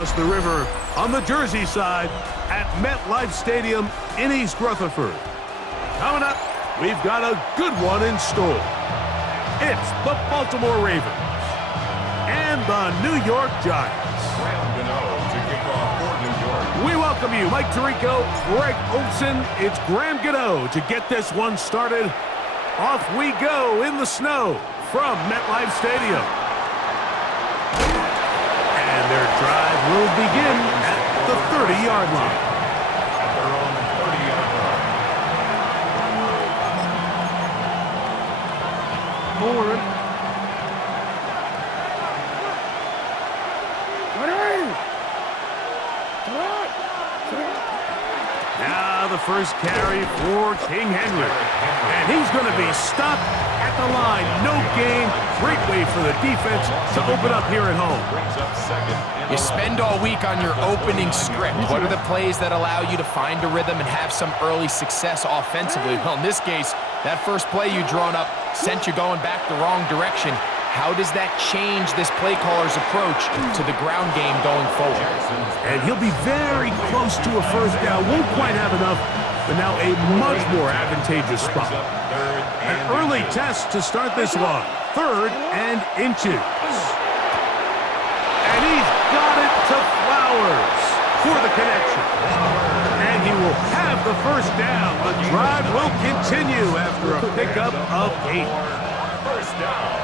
Across the river on the Jersey side at MetLife Stadium in East Rutherford. Coming up, we've got a good one in store. It's the Baltimore Ravens and the New York Giants. To kick off for New York. We welcome you, Mike Tirico, Greg Olson. It's Graham Gano to get this one started. Off we go in the snow from MetLife Stadium. And their drive will begin at the 30-yard line. At their own 30-yard line. Forward. Now the first carry for King Henry. And he's going to be stopped at the line. No gain. Great way for the defense to open up here at home. You spend all week on your opening script. What are the plays that allow you to find a rhythm and have some early success offensively? Well, in this case, that first play you drawn up sent you going back the wrong direction. How does that change this play caller's approach to the ground game going forward? And he'll be very close to a first down. Won't quite have enough, but now a much more advantageous spot. An early test to start this one. 3rd and inches. And he's got it to Flowers for the connection. And he will have the first down. The drive will continue after a pickup of 8. First down.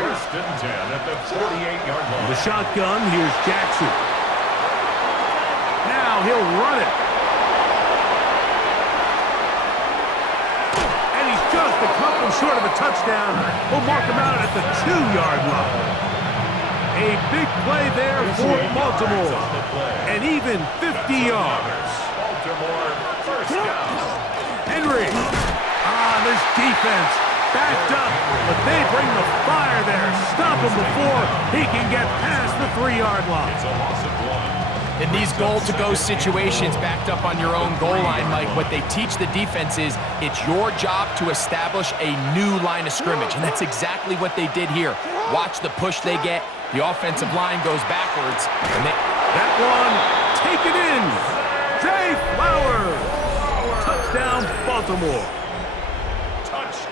First and 10 at the 48-yard line. The shotgun, here's Jackson. Now he'll run it. And he's just a couple short of a touchdown. We'll mark him out at the 2-yard line. A big play there for Baltimore. And even 50 yards. Baltimore first down. Henry. This defense backed up, but they bring the fire there. Stop him before he can get past the 3-yard line. It's a loss of 1. In these goal-to-go situations backed up on your own goal line, Mike, what they teach the defense is it's your job to establish a new line of scrimmage, and that's exactly what they did here. Watch the push they get. The offensive line goes backwards. And that one, take it in. Zay Flowers. Touchdown, Baltimore.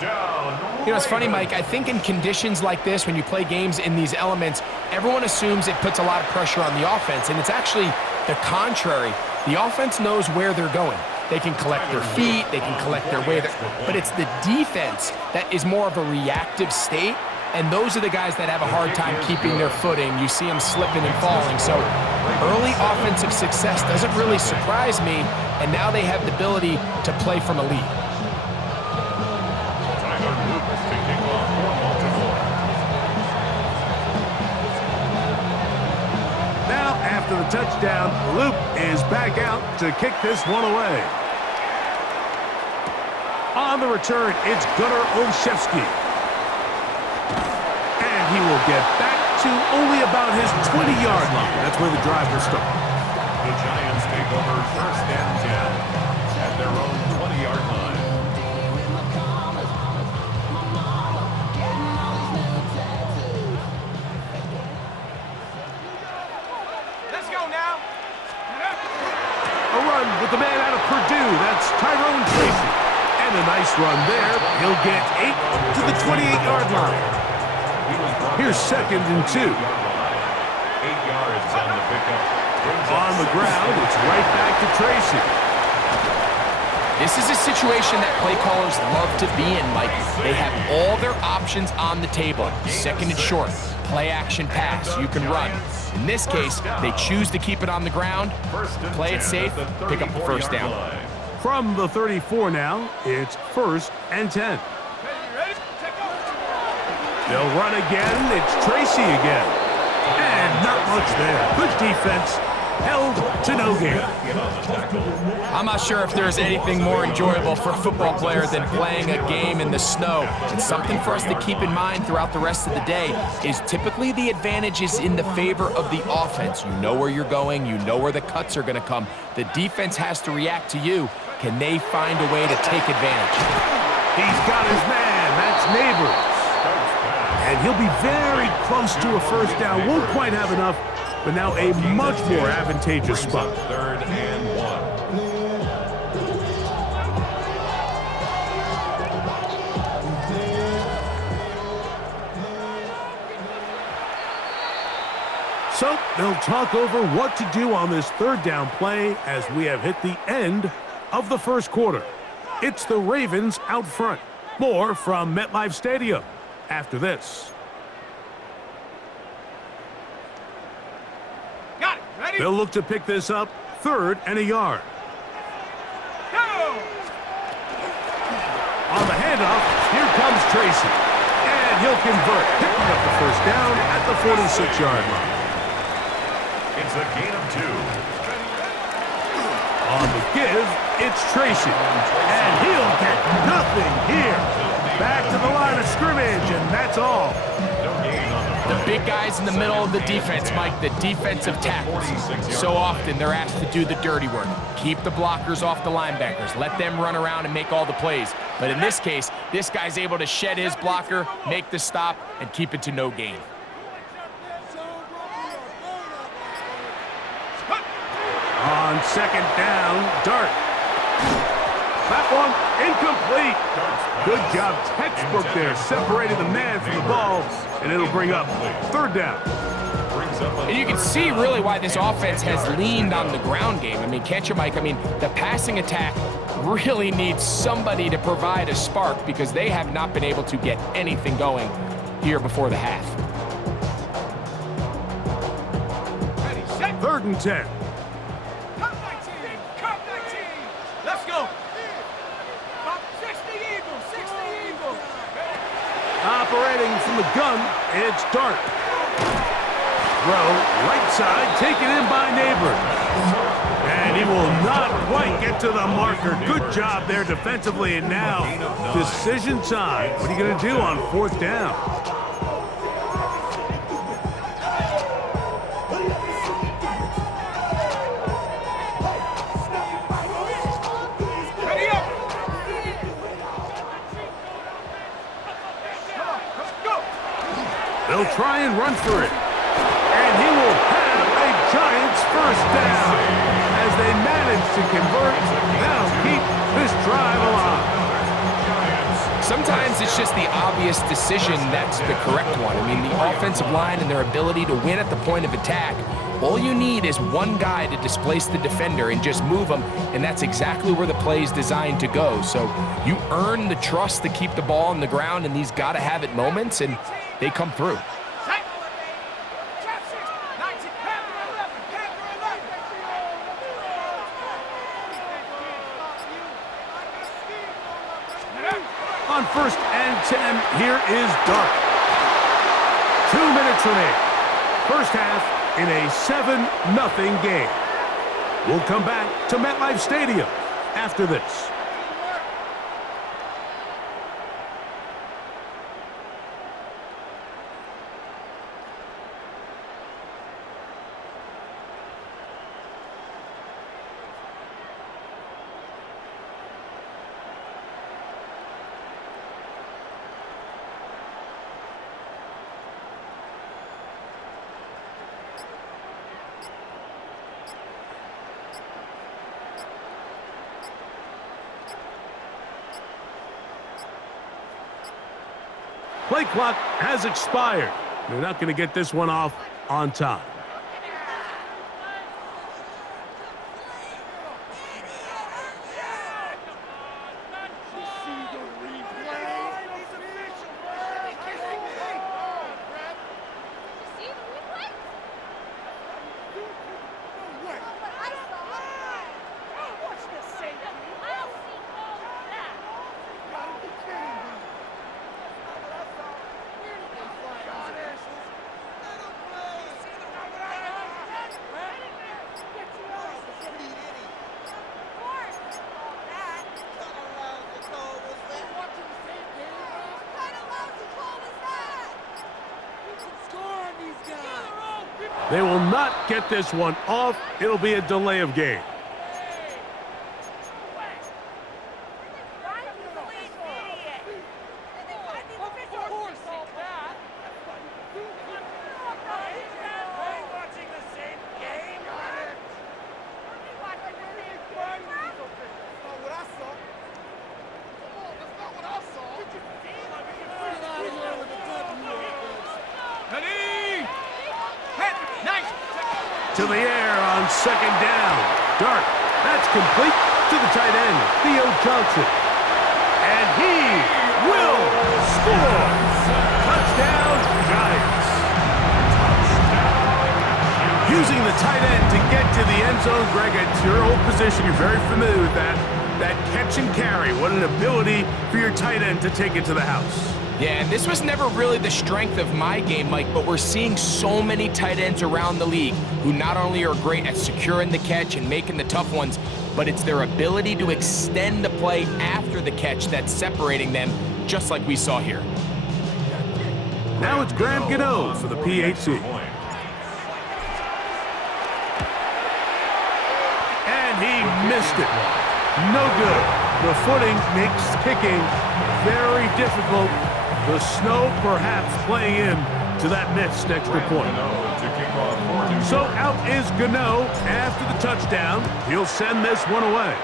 You know, it's funny, Mike, I think in conditions like this, when you play games in these elements, everyone assumes it puts a lot of pressure on the offense, and it's actually the contrary. The offense knows where they're going. They can collect their feet, they can collect their way, but it's the defense that is more of a reactive state, and those are the guys that have a hard time keeping their footing. You see them slipping and falling, so early offensive success doesn't really surprise me, and now they have the ability to play from a lead. After the touchdown, Luke is back out to kick this one away. On the return, it's Gunnar Olszewski. And he will get back to only about his 20-yard line. That's where the drive will start. The Giants take over first and 10 at their own 20-yard line. With the man out of Purdue, that's Tyrone Tracy. And a nice run there. He'll get 8 to the 28-yard line. Here's 2nd and 2. 8 yards on the pickup. On the ground, it's right back to Tracy. This is a situation that play callers love to be in, Mike. They have all their options on the table. 2nd and short, play action pass, you can run. In this case, they choose to keep it on the ground, play it safe, pick up the first down. From the 34 now, it's 1st and 10. They'll run again. It's Tracy again. And not much there. Good defense. Held to no gain. I'm not sure if there's anything more enjoyable for a football player than playing a game in the snow. And something for us to keep in mind throughout the rest of the day is typically the advantage is in the favor of the offense. You know where you're going. You know where the cuts are going to come. The defense has to react to you. Can they find a way to take advantage? He's got his man. That's Neighbors. And he'll be very close to a first down. Won't quite have enough. but now a much more advantageous spot. Third and 1. So they'll talk over what to do on this third down play as we have hit the end of the first quarter. It's the Ravens out front. More from MetLife Stadium after this. Got it. Ready? They'll look to pick this up, 3rd and a yard. Go! On the handoff, here comes Tracy. And he'll convert, picking up the first down at the 46-yard line. It's a gain of 2. On the give, it's Tracy. And he'll get nothing here. Back to the line of scrimmage, and that's all. No gain on The big guys in the middle of the defense, Mike, the defensive tackles. So often they're asked to do the dirty work. Keep the blockers off the linebackers. Let them run around and make all the plays. But in this case, this guy's able to shed his blocker, make the stop, and keep it to no gain. On second down, Dart. That one incomplete. Good job, textbook there, separating the man from the ball, and it'll bring up 3rd down. And you can see really why this offense has leaned on the ground game. I mean, can't you, Mike? I mean, the passing attack really needs somebody to provide a spark because they have not been able to get anything going here before the half. Ready, set. 3rd and 10. Come 19. Come 19. Let's go. 60 Eagles. 60 Eagles. Operating from the gun, it's Dart. Throw, right side, taken in by Neighbors. And he will not quite get to the marker. Good job there defensively, and now decision time. What are you going to do on 4th down? Ready up. Go. They'll try and run for it. And he will have a Giants first down as they manage to convert. That'll keep this drive alive. Sometimes it's just the obvious decision that's the correct one. I mean, the offensive line and their ability to win at the point of attack, all you need is one guy to displace the defender and just move him, and that's exactly where the play is designed to go. So you earn the trust to keep the ball on the ground in these gotta-have-it moments, and they come through. Set. Trap 6. 19. Panther 11. Panther 11. On 1st and 10, here is Dart. 2 minutes remaining. First half in a 7-0 game. We'll come back to MetLife Stadium after this. Play clock has expired. They're not going to get this one off on time. They will not get this one off. It'll be a delay of game. to the air on second down. Dart, that's complete to the tight end, Theo Johnson. And he will score. Touchdown, Giants. Using the tight end to get to the end zone, Greg, it's your old position. You're very familiar with that. That catch and carry. What an ability for your tight end to take it to the house. Yeah, and this was never really the strength of my game, Mike, but we're seeing so many tight ends around the league who not only are great at securing the catch and making the tough ones, but it's their ability to extend the play after the catch that's separating them, just like we saw here. Now it's Graham Gano for the PAT. And he missed it. No good. The footing makes kicking very difficult. The snow perhaps playing in to that missed extra point. So out is Gano after the touchdown. He'll send this one away.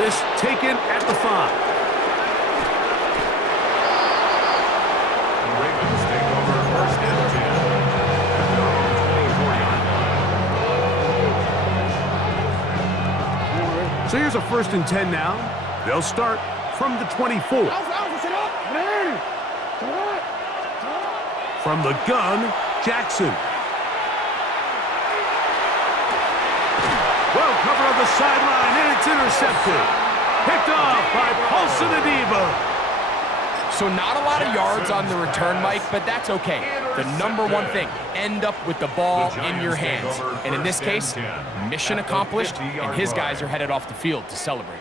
This taken at the 5. The Ravens take over first and 10 at their own 24-yard line. So here's a first and 10 now. They'll start from the 24. From the gun, Jackson. Well covered on the sideline, and it's intercepted. Picked off by Paulson Adebo. So not a lot of yards on the return, Mike, but that's okay. The number one thing, end up with the ball in your hands. And in this case, mission accomplished, and his guys are headed off the field to celebrate.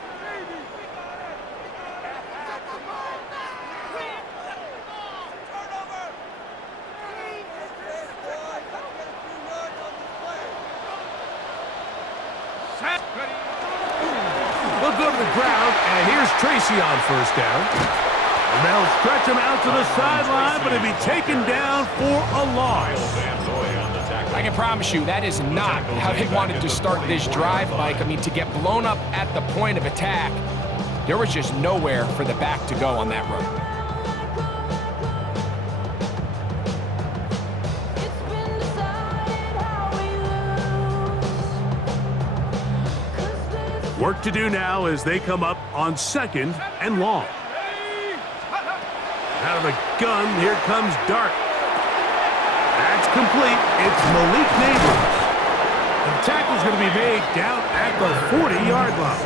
They'll go to the ground, and here's Tracy on first down. And they'll stretch him out to the sideline, but he'll be taken down for a loss. I can promise you that is not how they wanted to start this drive, Mike. I mean, to get blown up at the point of attack, there was just nowhere for the back to go on that run. Work to do now as they come up on second and long. Out of the gun, here comes Dart. That's complete. It's Malik Neighbors. The tackle's going to be made down at the 40-yard line.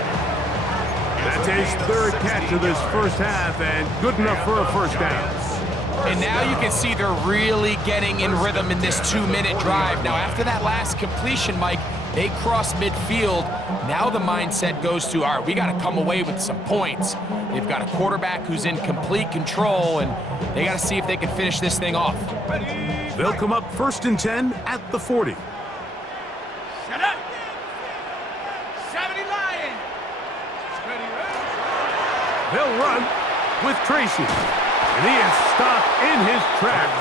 That's his third catch of this first half, and good enough for a first down. And now you can see they're really getting in rhythm in this 2-minute drive. Now, after that last completion, Mike, they cross midfield. Now the mindset goes to, all right, we got to come away with some points. They've got a quarterback who's in complete control, and they got to see if they can finish this thing off. They'll come up first and 10 at the 40. Shut up! 70 Lions! They'll run with Tracy. And he is stopped in his tracks.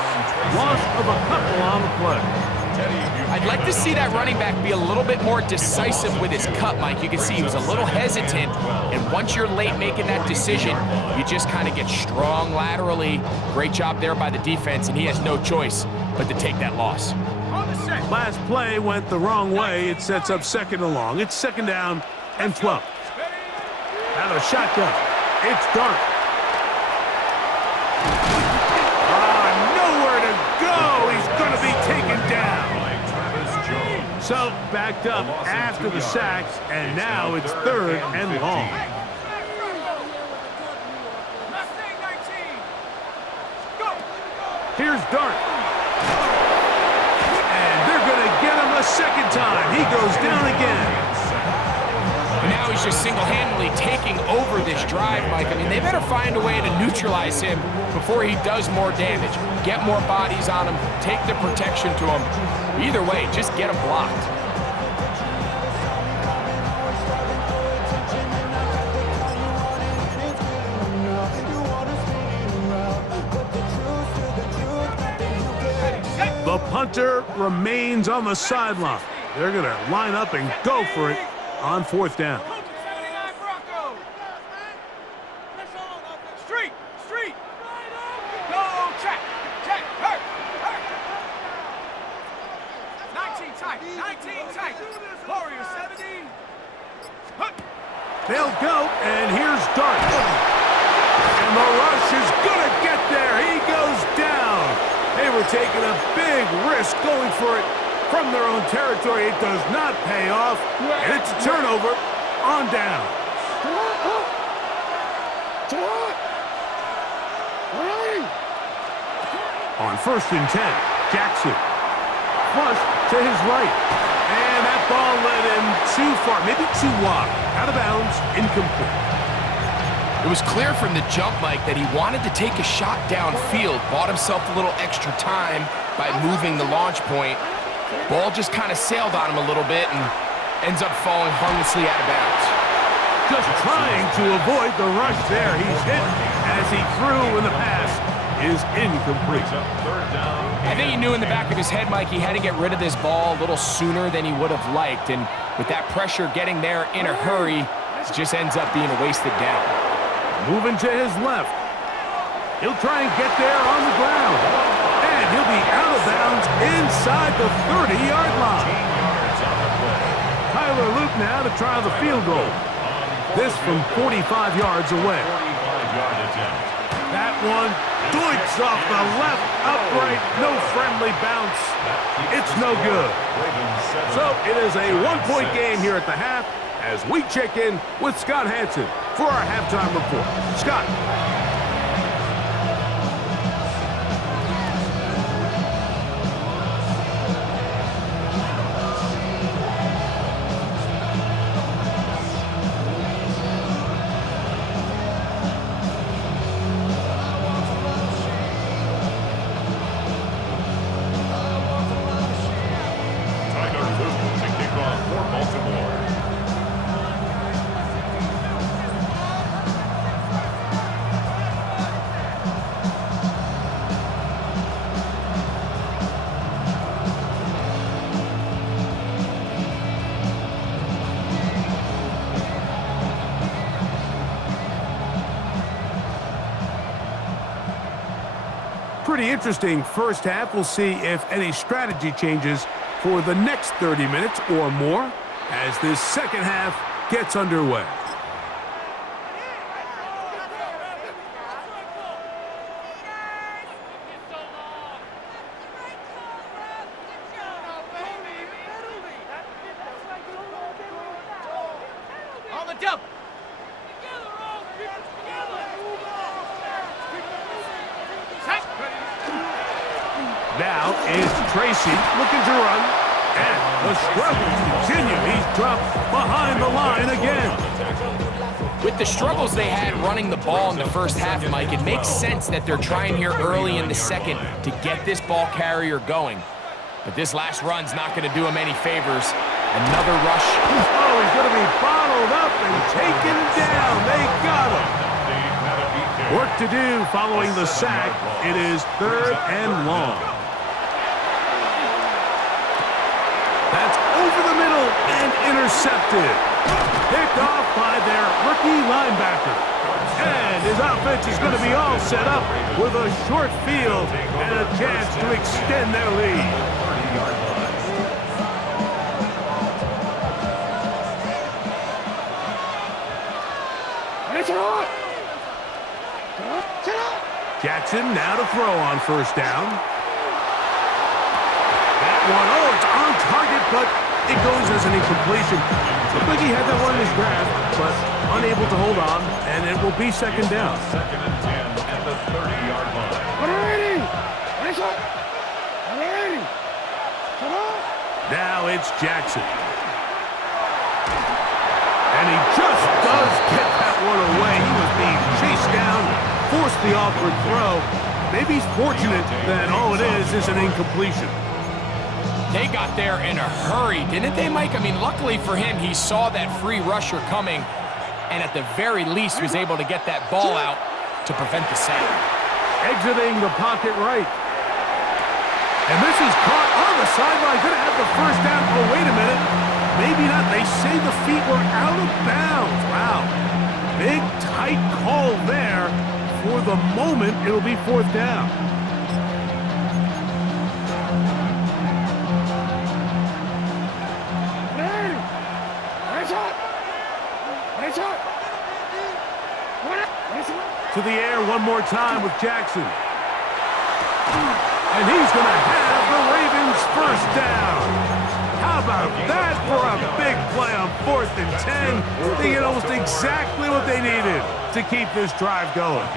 Loss of a couple on the play. I'd like to see that running back be a little bit more decisive with his cut, Mike. You can see he was a little hesitant, and once you're late making that decision, you just kind of get strong laterally. Great job there by the defense, and he has no choice but to take that loss. Last play went the wrong way. It sets up second and long. It's second down and 12. Out of the shotgun, it's Dart. Nowhere to go. He's going to be taken down. So backed up after the sack, and now it's third and long. Here's Dart. And they're going to get him a second time. He goes down again. And now he's just single-handedly taking over this drive, Mike. I mean, they better find a way to neutralize him before he does more damage. Get more bodies on him, take the protection to him. Either way, just get him blocked. The punter remains on the sideline. They're going to line up and go for it on fourth down. 19 tight. 19 tight. Warrior 70. They'll go, and here's Dart. And the rush is going to get there. He goes down. They were taking a big risk going for it from their own territory. It does not pay off, and it's a turnover on down. On 1st and 10, Jackson. Flush to his right. And that ball led him too far, maybe too wide. Out of bounds, incomplete. It was clear from the jump, Mike, that he wanted to take a shot downfield, bought himself a little extra time by moving the launch point. Ball just kind of sailed on him a little bit and ends up falling harmlessly out of bounds. Just trying to avoid the rush there. He's hit as he threw, and the pass is incomplete. I think he knew in the back of his head, Mike, he had to get rid of this ball a little sooner than he would have liked. And with that pressure getting there in a hurry, it just ends up being a wasted down. Moving to his left. He'll try and get there on the ground. And he'll be out of bounds inside the 30-yard line. Tyler Luke now to try the field goal. This from 45 yards away. That one doinks off the left upright. No friendly bounce. It's no good. So it is a one-point game here at the half as we check in with Scott Hansen for our halftime report. Scott. Pretty interesting first half. We'll see if any strategy changes for the next 30 minutes or more as this second half gets underway. On the double. Now it's Tracy looking to run, and the struggles continue. He's dropped behind the line again. With the struggles they had running the ball in the first half, Mike, it makes sense that they're trying here early in the second to get this ball carrier going. But this last run's not going to do him any favors. Another rush. Oh, he's going to be bottled up and taken down. They got him. Work to do following the sack. It is 3rd and long. That's over the middle and intercepted. Picked off by their rookie linebacker. And his offense is going to be all set up with a short field and a chance to extend their lead. Jackson now to throw on first down. That one, oh, it's on target, but it goes as an incompletion. Looked like he had that one in his grasp, but unable to hold on, and it will be second down. 2nd and 10 at the 30-yard line. Now it's Jackson. And he just does get that one away. He was being chased down, forced the awkward throw. Maybe he's fortunate that all it is an incompletion. They got there in a hurry, didn't they, Mike? I mean, luckily for him, he saw that free rusher coming and at the very least was able to get that ball out to prevent the sack. Exiting the pocket right. And this is caught on the sideline. Going to have the first down. Oh, wait a minute. Maybe not. They say the feet were out of bounds. Wow. Big, tight call there. For the moment, it'll be 4th down. To the air one more time with Jackson. And he's going to have the Ravens first down. How about that for a big play on 4th and 10? They get almost exactly what they needed to keep this drive going.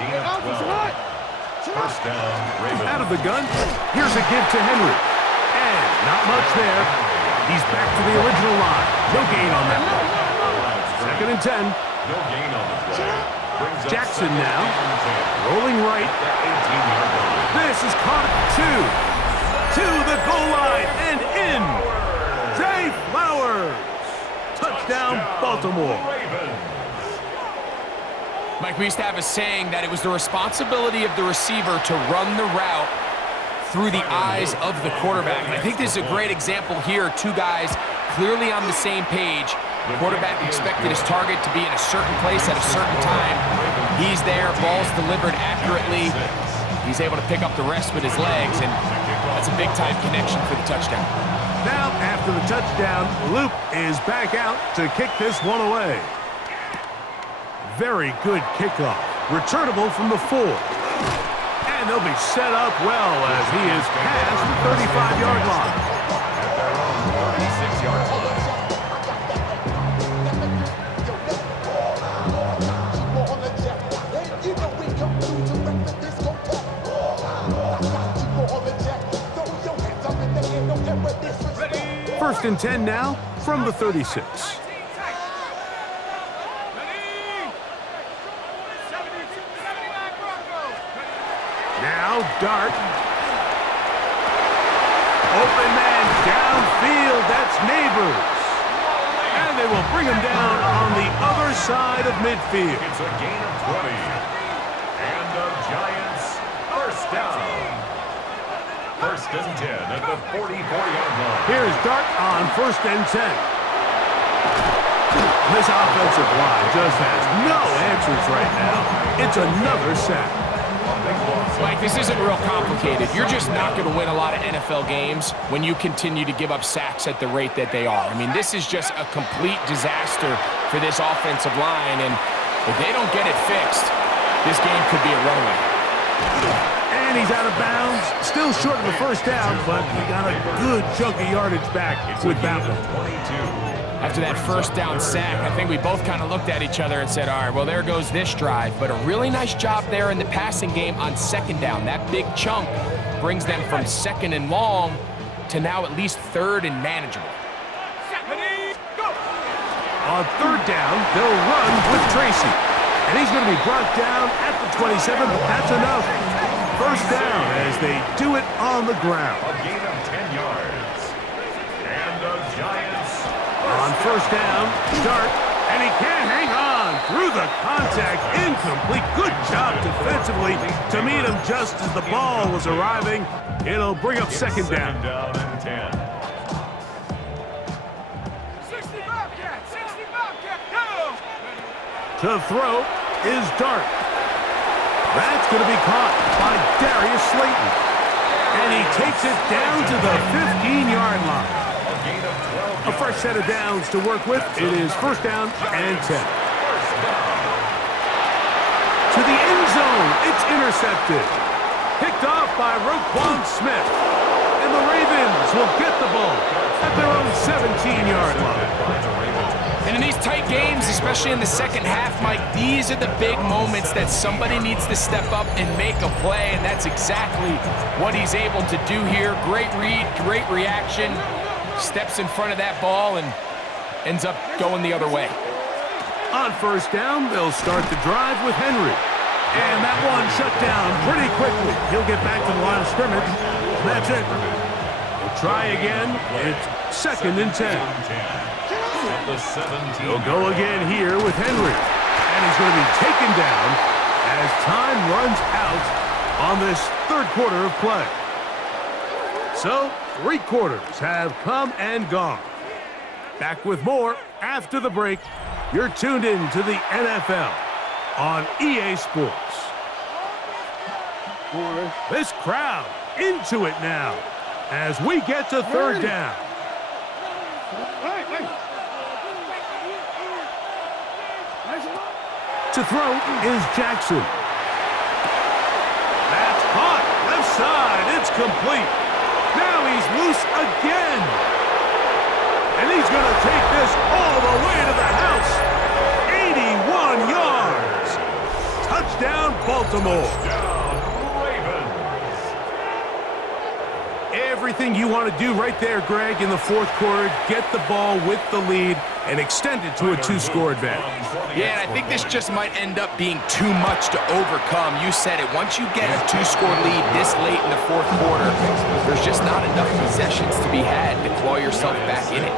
First down, Ravens. Out of the gun, here's a give to Henry. And not much there. He's back to the original line. No gain on that one. 2nd and 10. No gain on the play. Brings up Jackson second now. and 10. Rolling right. That 18-yard line. This is caught at 2. To the goal line and in. Zay Flowers. Touchdown, Baltimore. Ravens. Mike, we used to have a saying that it was the responsibility of the receiver to run the route through the eyes of the quarterback. And I think this is a great example here. Two guys clearly on the same page. The quarterback expected his target to be in a certain place at a certain time. He's there, ball's delivered accurately. He's able to pick up the rest with his legs, and that's a big-time connection for the touchdown. Now, after the touchdown, Loop is back out to kick this one away. Very good kickoff. Returnable from the 4. And they'll be set up well as he is past the 35-yard line. At their own 36-yard line. First and 10 now from the 36. Now Dart. Open man downfield. That's Neighbors. And they will bring him down on the other side of midfield. It's a gain of 20. And the Giants first down. First and 10 at the 44-yard line. Here's Dart on first and 10. This offensive line just has no answers right now. It's another sack. Mike, this isn't real complicated. You're just not going to win a lot of NFL games when you continue to give up sacks at the rate that they are. I mean, this is just a complete disaster for this offensive line, and if they don't get it fixed, this game could be a runaway. And he's out of bounds. Still short of the first down, but he got a good chunk of yardage back with that one. 22. After that first down sack, I think we both kind of looked at each other and said, all right, well, there goes this drive. But a really nice job there in the passing game on second down. That big chunk brings them from 2nd and long to now at least 3rd and manageable. On 3rd down, they'll run with Tracy. And he's going to be brought down at the 27, but that's enough. First down as they do it on the ground. A gain of 10 yards. And the Giants on first down, Dart, and he can't hang on through the contact. Incomplete. Good job defensively to meet him just as the ball was arriving. It'll bring up second down. Second down and 10. 60 Bobcat, 60 Bobcat, go! To throw is Dart. That's going to be caught by Darius Slayton. And he takes it down to the 15-yard line. A gain of 12 A fresh set of downs to work with. It is first down and 10. First down. To the end zone. It's intercepted. Picked off by Roquan Smith. And the Ravens will get the ball at their own 17-yard line. And in these tight games, especially in the second half, Mike, these are the big moments that somebody needs to step up and make a play, and that's exactly what he's able to do here. Great read, great reaction, steps in front of that ball and ends up going the other way. On first down, they'll start the drive with Henry. And that one shut down pretty quickly. He'll get back to the line of scrimmage. And that's it. They'll try again. It's 2nd and 10. At the 17. He'll go again here with Henry. And he's going to be taken down as time runs out on this 3rd quarter of play. So, 3 quarters have come and gone. Back with more after the break. You're tuned in to the NFL on EA Sports. This crowd into it now as we get to 3rd down. To throw is Jackson. side. It's complete. Now he's loose again. And he's going to take this all the way to the house. 81 yards. Touchdown, Baltimore. Everything you want to do right there, Greg, in the fourth quarter, get the ball with the lead and extend it to a two-score advantage. Yeah, and I think this just might end up being too much to overcome. You said it. Once you get a two-score lead this late in the fourth quarter, there's just not enough possessions to be had to claw yourself back in it.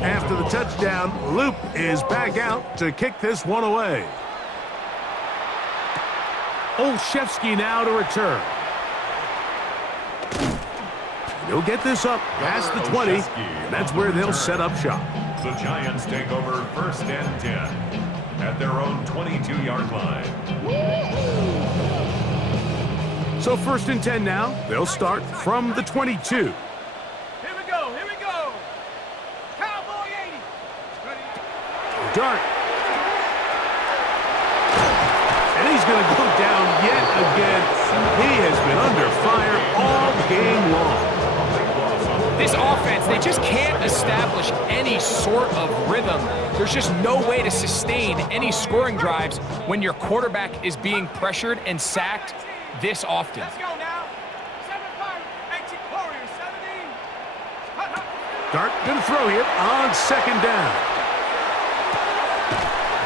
After the touchdown, Loop is back out to kick this one away. Olszewski now to return. He'll get this up past the 20, and that's where they'll set up shop. The Giants take over 1st and 10 at their own 22-yard line. So 1st and 10 now. They'll start from the 22. Dart. And he's going to go down yet again. He has been under fire all game long. This offense, they just can't establish any sort of rhythm. There's just no way to sustain any scoring drives when your quarterback is being pressured and sacked this often. Let's go now. 7-5, 18 Warriors, 17. Dart going to throw here on 2nd down.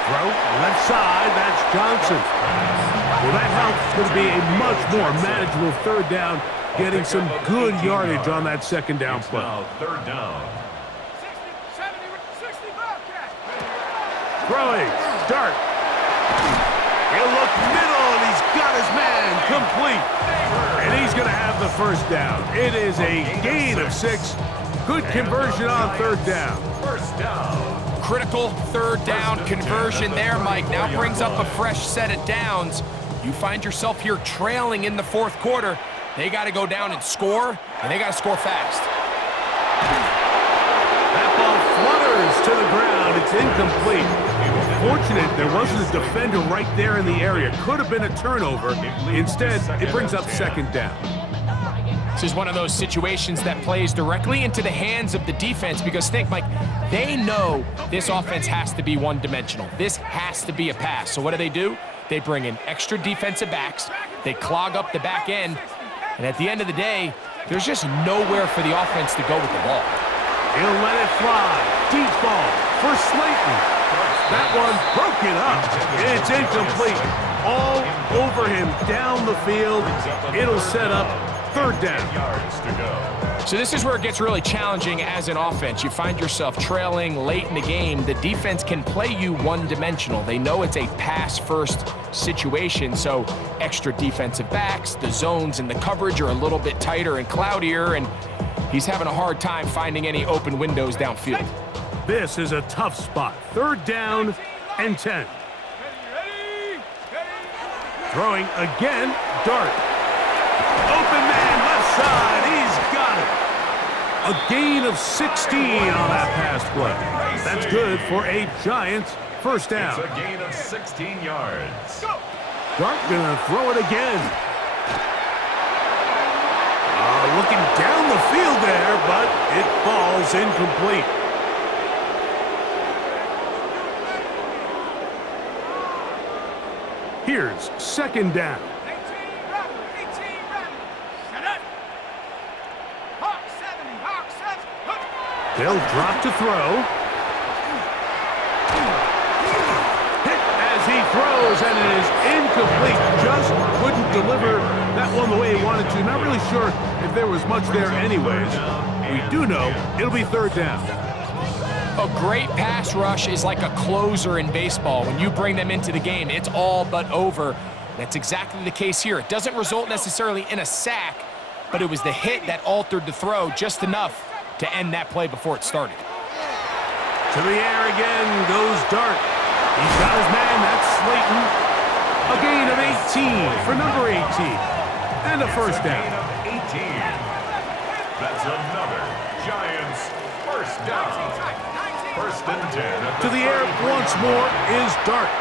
Throw, left side, that's Johnson. Well, that helps. It's going to be a much more manageable 3rd down, getting some good yardage on that 2nd down play. Now 3rd down. 60, 70, 60 Bobcat. Throwing, Dart. He'll look middle, and he's got his man complete. And he's going to have the 1st down. It is a gain of 6. Good conversion on 3rd down. 1st down. Critical 3rd down conversion there, Mike. Now brings up a fresh set of downs. You find yourself here trailing in the 4th quarter. They got to go down and score, and they got to score fast. That ball flutters to the ground. It's incomplete. Fortunate there wasn't a defender right there in the area. Could have been a turnover. Instead, it brings up 2nd down. This is one of those situations that plays directly into the hands of the defense because think, Mike, they know this offense has to be one-dimensional. This has to be a pass. So what do? They bring in extra defensive backs. They clog up the back end. And at the end of the day, there's just nowhere for the offense to go with the ball. He'll let it fly. Deep ball for Slayton. That one broken up. It's incomplete. All over him down the field. It'll set up 3rd down. Yards to go. So this is where it gets really challenging as an offense. You find yourself trailing late in the game. The defense can play you one-dimensional. They know it's a pass-first situation, so extra defensive backs, the zones and the coverage are a little bit tighter and cloudier, and he's having a hard time finding any open windows downfield. This is a tough spot. 3rd down and 10. Throwing again, Dart. Open man, left side, he's got it. A gain of 16 on that pass play. That's good for a Giants 1st down. It's a gain of 16 yards. Dart gonna throw it again. Looking down the field there, but it falls incomplete. Here's 2nd down. 18 Rebel. Shut up. Hawk 70, Hawk 7. They'll drop to throw. Hit as he throws, and it is incomplete. Just couldn't deliver that one the way he wanted to. Not really sure if there was much there anyways. We do know it'll be 3rd down. A great pass rush is like a closer in baseball. When you bring them into the game, it's all but over. That's exactly the case here. It doesn't result necessarily in a sack, but it was the hit that altered the throw just enough to end that play before it started. To the air again goes Dart. He's got his man, that's Slayton. A gain of 18 for number 18. And a 1st down. Gain of 18. That's another Giants 1st down. First and 10 at To the air once more is Dart.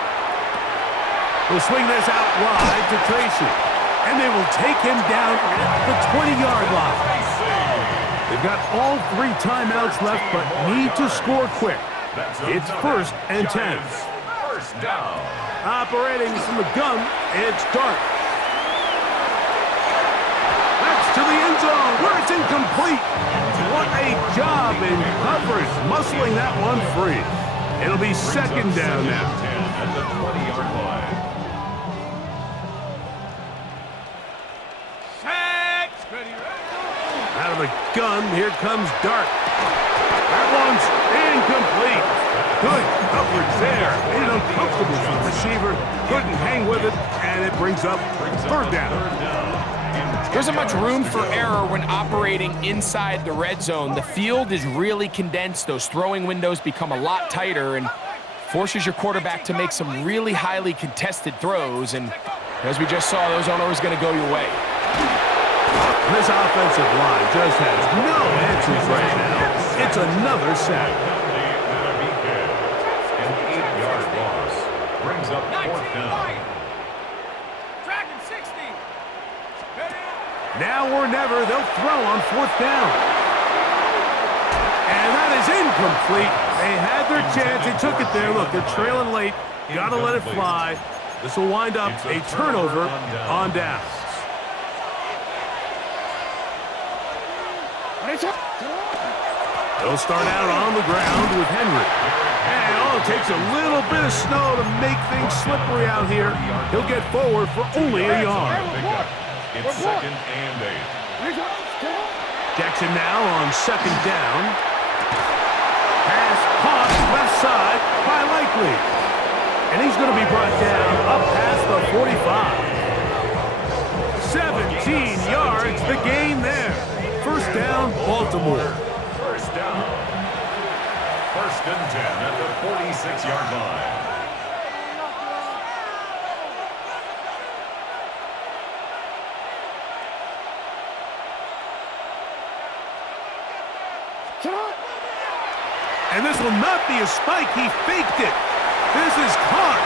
He'll swing this out wide to Tracy. And they will take him down at the 20-yard line. They've got all 3 timeouts left, but need to score quick. It's first and 10. First down. Operating from the gun, it's Dart. That's to the end zone, where it's incomplete. What a job in coverage, muscling that one free. It'll be second down now. 10 at the 20-yard line. Out of the gun, here comes Dart. That one's incomplete. Good coverage there. Made it uncomfortable for the receiver. Couldn't hang with it, and it brings up third down. There isn't much room for error when operating inside the red zone. The field is really condensed. Those throwing windows become a lot tighter and forces your quarterback to make some really highly contested throws. And as we just saw, those aren't always going to go your way. This offensive line just has no answers right now. It's another sack. An 8-yard loss brings up fourth down. Dragon 60. Now or never, they'll throw on fourth down. And that is incomplete. They had their chance. They took it there. Look, they're trailing late. Got to let it fly. This will wind up a turnover on downs. They'll start out on the ground with Henry. And it takes a little bit of snow to make things slippery out here. He'll get forward for only a yard. It's second and 8. Jackson now on second down. Pass caught left side by Likely. And he's going to be brought down up past the 45. 17 yards, the gain there. First down, Baltimore. First down. First and 10 at the 46-yard line. And this will not be a spike. He faked it. This is caught.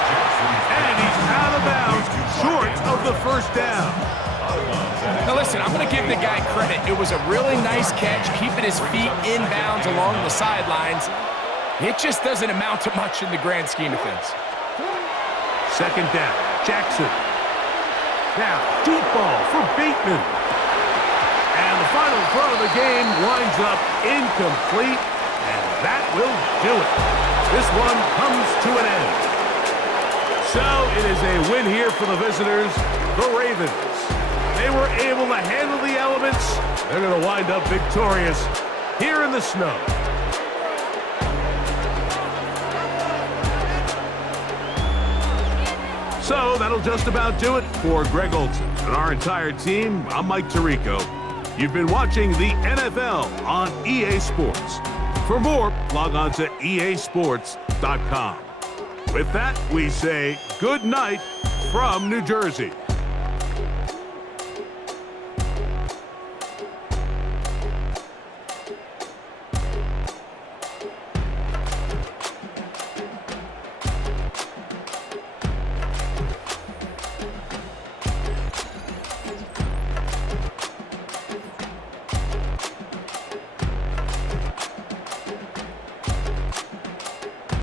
And he's out of bounds, short of the first down. Now listen, I'm going to give the guy credit. It was a really nice catch, keeping his feet in bounds along the sidelines. It just doesn't amount to much in the grand scheme of things. Second down, Jackson. Now, deep ball for Bateman. And the final throw of the game winds up incomplete, and that will do it. This one comes to an end. So it is a win here for the visitors, the Ravens. They were able to handle the elements. They're going to wind up victorious here in the snow. So that'll just about do it for Greg Olson and our entire team. I'm Mike Tirico. You've been watching the NFL on EA Sports. For more, log on to easports.com. With that, we say good night from New Jersey.